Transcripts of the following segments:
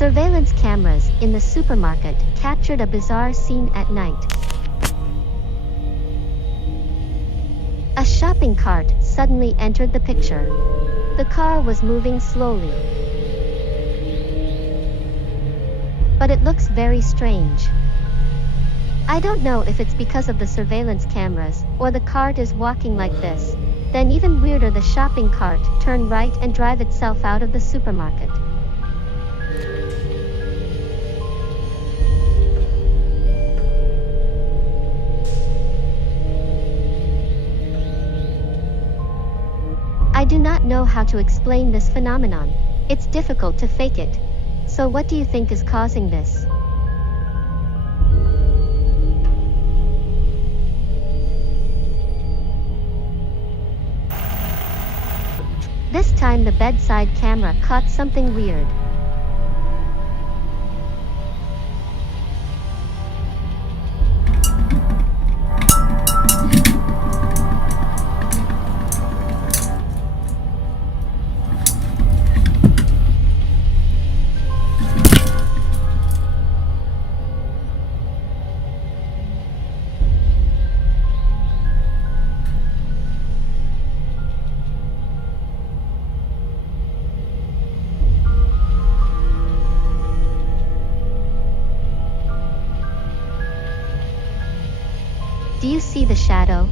Surveillance cameras in the supermarket captured a bizarre scene at night. A shopping cart suddenly entered the picture. The car was moving slowly, but it looks very strange. I don't know if it's because of the surveillance cameras or the cart is walking like this. Then even weirder, the shopping cart turned right and drive itself out of the supermarket. I do not know how to explain this phenomenon. It's difficult to fake it. So what do you think is causing this? This time the bedside camera caught something weird. Do you see the shadow?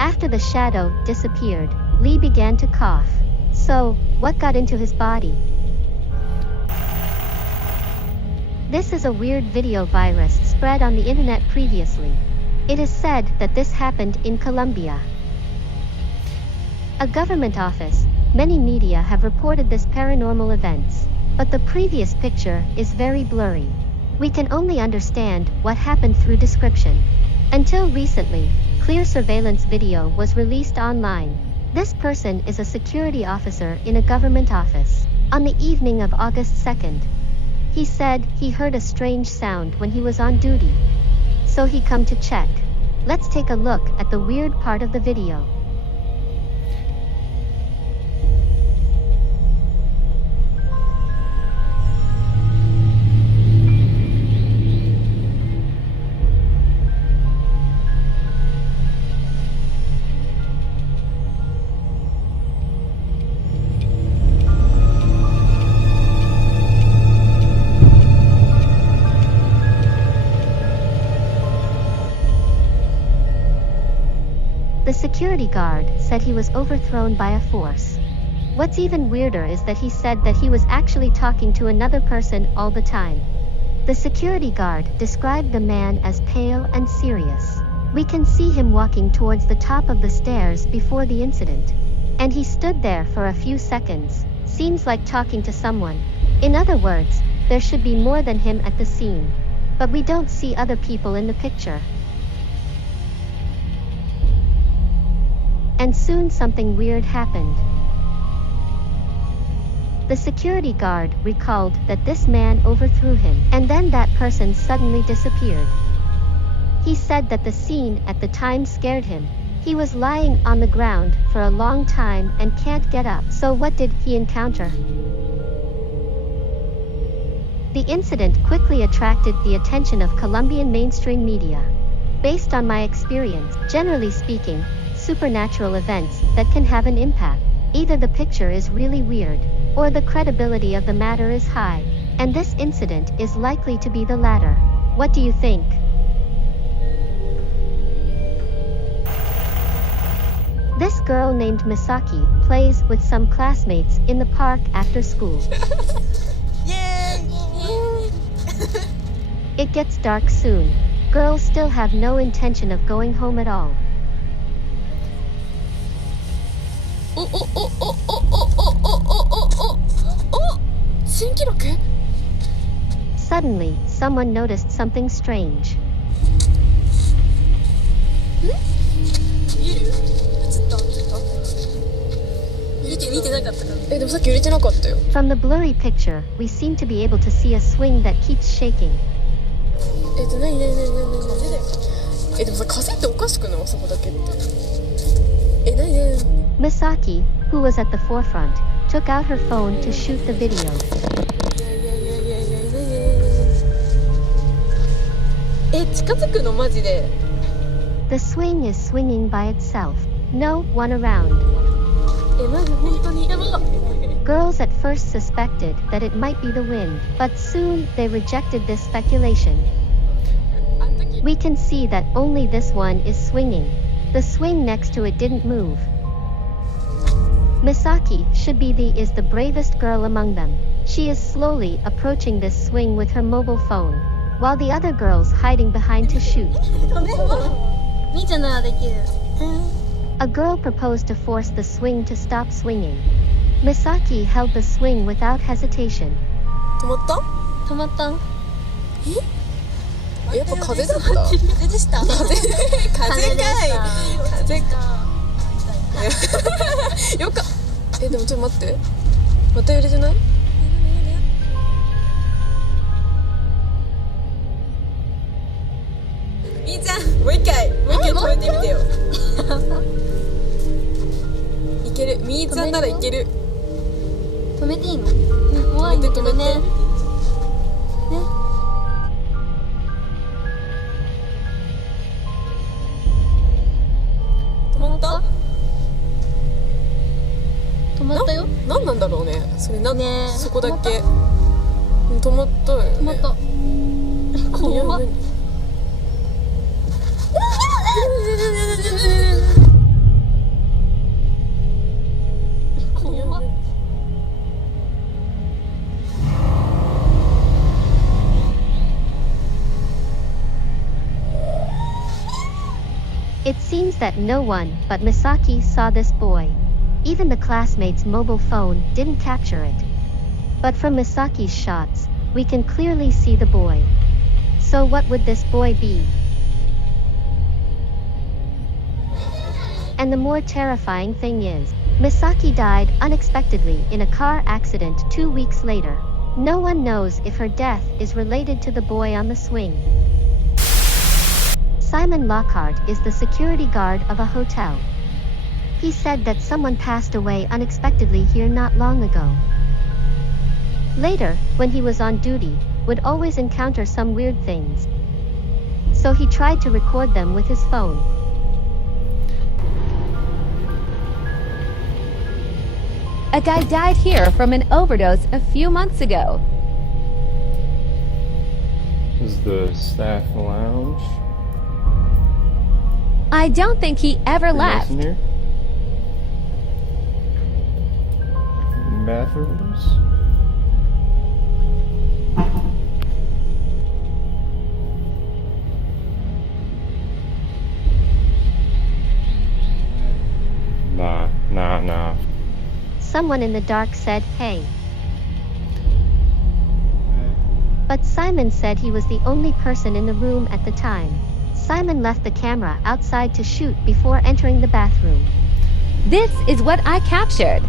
After the shadow disappeared, Lee began to cough. So, what got into his body? This is a weird video virus spread on the internet previously. It is said that this happened in Colombia. A government office, many media have reported this paranormal events, but the previous picture is very blurry. We can only understand what happened through description. Until recently, clear surveillance video was released online. This person is a security officer in a government office. On the evening of August 2nd, he said he heard a strange sound when he was on duty. So he come to check. Let's take a look at the weird part of the video. The security guard said he was overthrown by a force. What's even weirder is that he said that he was actually talking to another person all the time. The security guard described the man as pale and serious. We can see him walking towards the top of the stairs before the incident. And he stood there for a few seconds. Seems like talking to someone. In other words, there should be more than him at the scene. But we don't see other people in the picture. And soon something weird happened. The security guard recalled that this man overthrew him, and then that person suddenly disappeared. He said that the scene at the time scared him. He was lying on the ground for a long time and can't get up. So what did he encounter? The incident quickly attracted the attention of Colombian mainstream media. Based on my experience, generally speaking, supernatural events that can have an impact. Either the picture is really weird, or the credibility of the matter is high, and this incident is likely to be the latter. What do you think? This girl named Misaki plays with some classmates in the park after school. Yay! It gets dark soon. Girls still have no intention of going home at all. Suddenly, someone noticed something strange. 見てなかったから。でもさっき揺れてなかったよ。 From the blurry picture, we seem to be able to see a swing that keeps shaking. でもさ、風っておかしくない？あそこだけって。何？ Misaki, who was at the forefront, took out her phone to shoot the video. 近づくのマジで。 The swing is swinging by itself. No one around. マジ本当に。やばっ。 Girls at first suspected that it might be the wind, but soon they rejected this speculation. We can see that only this one is swinging. The swing next to it didn't move. Misaki is the bravest girl among them. She is slowly approaching this swing with her mobile phone, while the other girls hiding behind to shoot. みーちゃんならできる。A girl proposed to force the swing to stop swinging. Misaki held the swing without hesitation. 止まった？止まった。やっぱ風だった。風でした。風かい。風か。よか。でもちょっと待って。また揺れてない？みーちゃん、もう一回止めてみてよ。いける。みーちゃんならいける。止めていいの？怖いんだけどね。止まった？止まったよ。なんなんだろうね。それね。そこだけ。止まったよね。止まった。怖っ。It seems that no one but Misaki saw this boy. Even the classmate's mobile phone didn't capture it. But from Misaki's shots, we can clearly see the boy. So what would this boy be? And the more terrifying thing is, Misaki died unexpectedly in a car accident 2 weeks later. No one knows if her death is related to the boy on the swing. Simon Lockhart is the security guard of a hotel. He said that someone passed away unexpectedly here not long ago. Later, when he was on duty, would always encounter some weird things. So he tried to record them with his phone. A guy died here from an overdose a few months ago. This is the staff lounge. I don't think he ever left. In here? Bathrooms? Nah. Someone in the dark said, "Hey." But Simon said he was the only person in the room at the time. Simon left the camera outside to shoot before entering the bathroom. This is what I captured.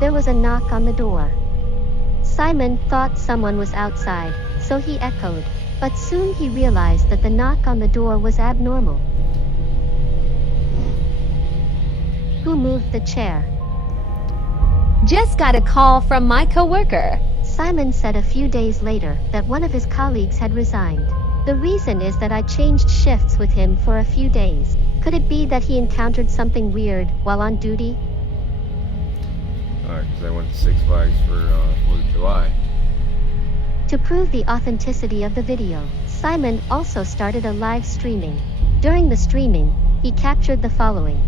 There was a knock on the door. Simon thought someone was outside, so he echoed. But soon he realized that the knock on the door was abnormal. Who moved the chair? Just got a call from my coworker. Simon said a few days later that one of his colleagues had resigned. The reason is that I changed shifts with him for a few days. Could it be that he encountered something weird while on duty? Because I went to Six Flags for 4th of July. To prove the authenticity of the video, Simon also started a live streaming. During the streaming, he captured the following.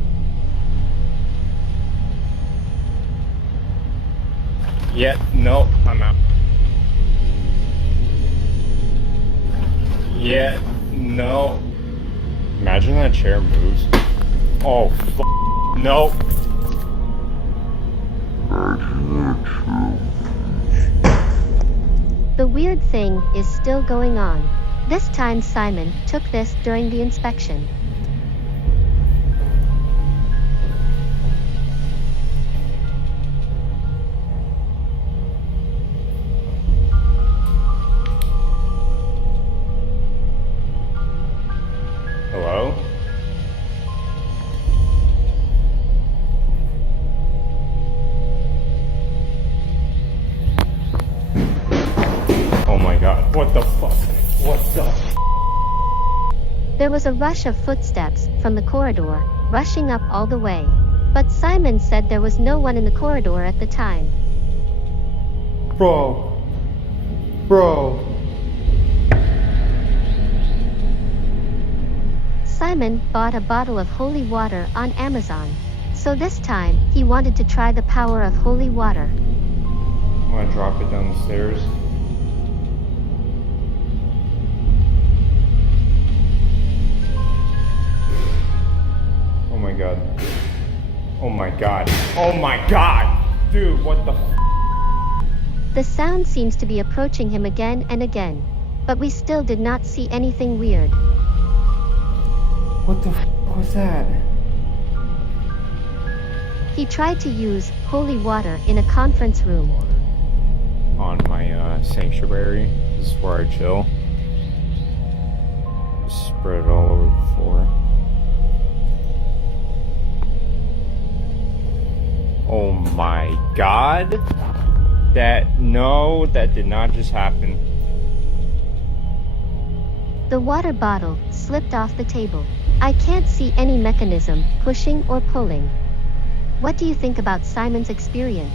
Yeah, no, I'm out. Yeah, no. Imagine that chair moves. Oh, no. The weird thing is still going on. This time Simon took this during the inspection. Hello? Oh my god, what the fuck? What the There was a rush of footsteps from the corridor, rushing up all the way. But Simon said there was no one in the corridor at the time. Bro. Bro. Simon bought a bottle of holy water on Amazon. So this time, he wanted to try the power of holy water. I'm gonna drop it down the stairs. Oh my god. Oh my god. Oh my god! Dude, what the The sound seems to be approaching him again and again. But we still did not see anything weird. What the was that? He tried to use holy water in a conference room. On my sanctuary. This is where I chill. Just spread it all over the floor. Oh my god. That did not just happen. The water bottle slipped off the table. I can't see any mechanism pushing or pulling. What do you think about Simon's experience?